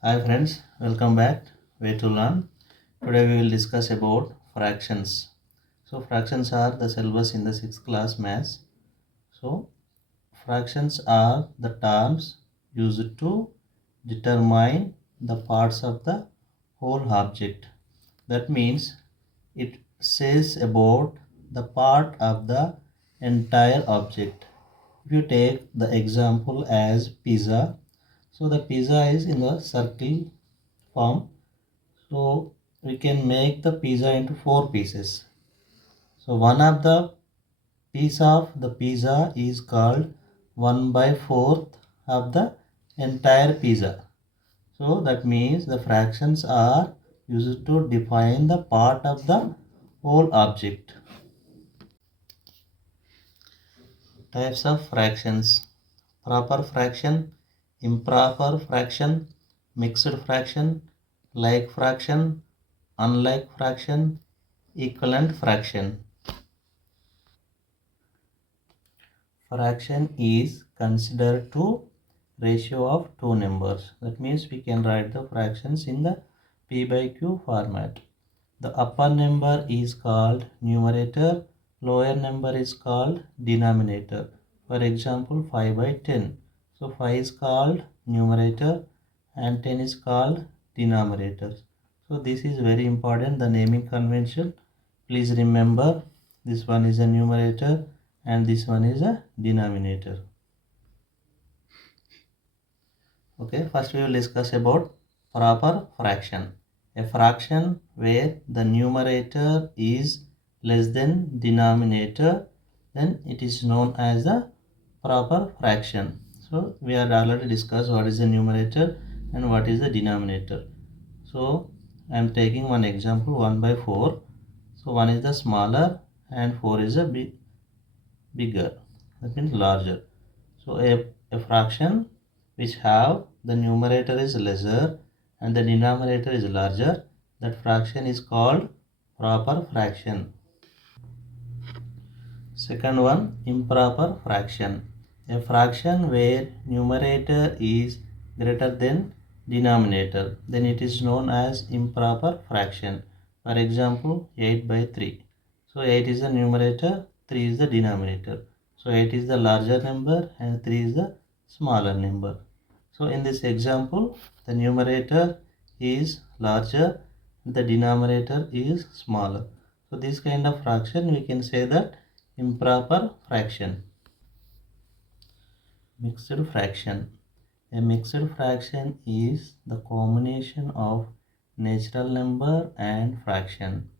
Hi friends, welcome back. Way to learn. Today we will discuss about fractions. So fractions are the syllabus in the 6th class maths. So fractions are the terms used to determine the parts of the whole object. That means it says about the part of the entire object. If you take the example as pizza, so the pizza is in the circle form, so we can make the pizza into four pieces. So one of the piece of the pizza is called 1 by 4th of the entire pizza. So that means the fractions are used to define the part of the whole object. Types of fractions: proper fraction, improper fraction, mixed fraction, like fraction, unlike fraction, equivalent fraction. Fraction is considered to ratio of two numbers. That means we can write the fractions in the p by q format. The upper number is called numerator, lower number is called denominator. For example, 5 by 10. So 5 is called numerator and 10 is called denominator. So this is very important, the naming convention. Please remember, this one is a numerator and this one is a denominator. Okay, first we will discuss about proper fraction. A fraction where the numerator is less than denominator, then it is known as a proper fraction. So we have already discussed what is the numerator and what is the denominator. So I am taking one example, 1 by 4. So 1 is the smaller and 4 is the bigger, that means larger. So a fraction which have the numerator is lesser and the denominator is larger, that fraction is called proper fraction. Second one, improper fraction. A fraction where numerator is greater than denominator, then it is known as improper fraction. For example, 8 by 3. So 8 is the numerator, 3 is the denominator. So 8 is the larger number and 3 is the smaller number. So in this example, the numerator is larger, the denominator is smaller. So this kind of fraction we can say that improper fraction. Mixed fraction. A mixed fraction is the combination of natural number and fraction.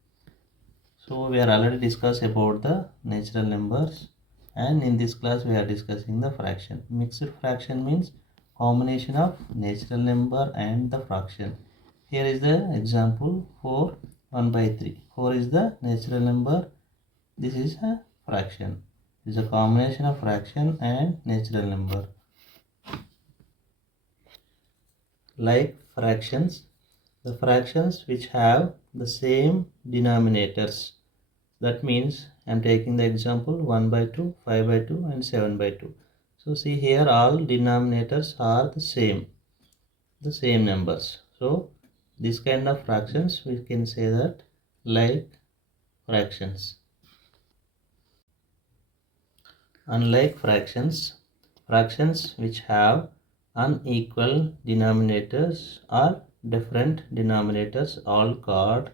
So we are already discussed about the natural numbers, and in this class we are discussing the fraction. Mixed fraction means combination of natural number and the fraction. Here is the example for 1 by 3. 4 is the natural number. This is a fraction. It is a combination of fraction and natural number. Like fractions, the fractions which have the same denominators. That means I am taking the example 1 by 2, 5 by 2 and 7 by 2. So see here all denominators are the same numbers. So this kind of fractions we can say that like fractions. Unlike fractions, fractions which have unequal denominators or different denominators all called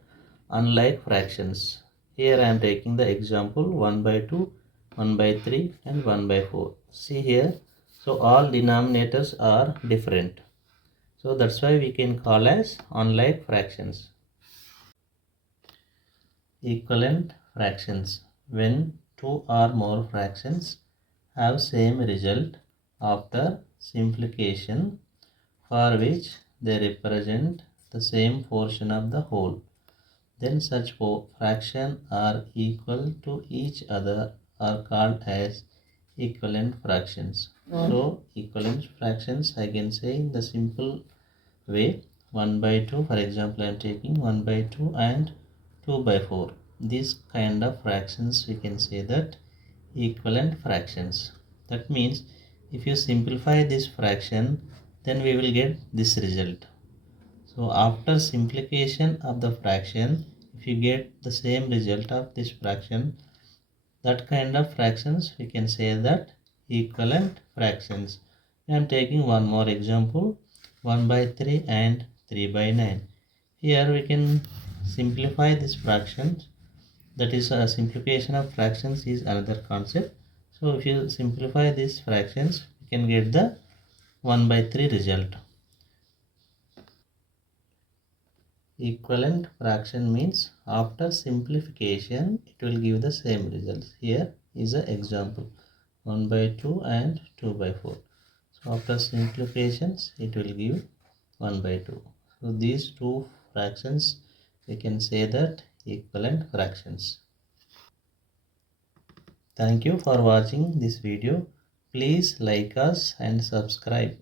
unlike fractions. Here I am taking the example 1 by 2, 1 by 3 and 1 by 4. See here, so all denominators are different. So that's why we can call as unlike fractions. Equivalent fractions. When two or more fractions have same result after simplification for which they represent the same portion of the whole, then such fractions are equal to each other are called as equivalent fractions. So equivalent fractions I can say in the simple way 1 by 2, for example I am taking 1 by 2 and 2 by 4. This kind of fractions we can say that equivalent fractions. That means if you simplify this fraction, then we will get this result. So after simplification of the fraction, if you get the same result of this fraction, that kind of fractions we can say that equivalent fractions. I am taking one more example, 1 by 3 and 3 by 9. Here we can simplify this fraction, that is a simplification of fractions is another concept. So if you simplify these fractions, you can get the 1 by 3 result. Equivalent fraction means after simplification it will give the same results. Here is an example, 1 by 2 and 2 by 4. So after simplifications it will give 1 by 2. So these two fractions we can say that equivalent fractions. Thank you for watching this video. Please like us and subscribe.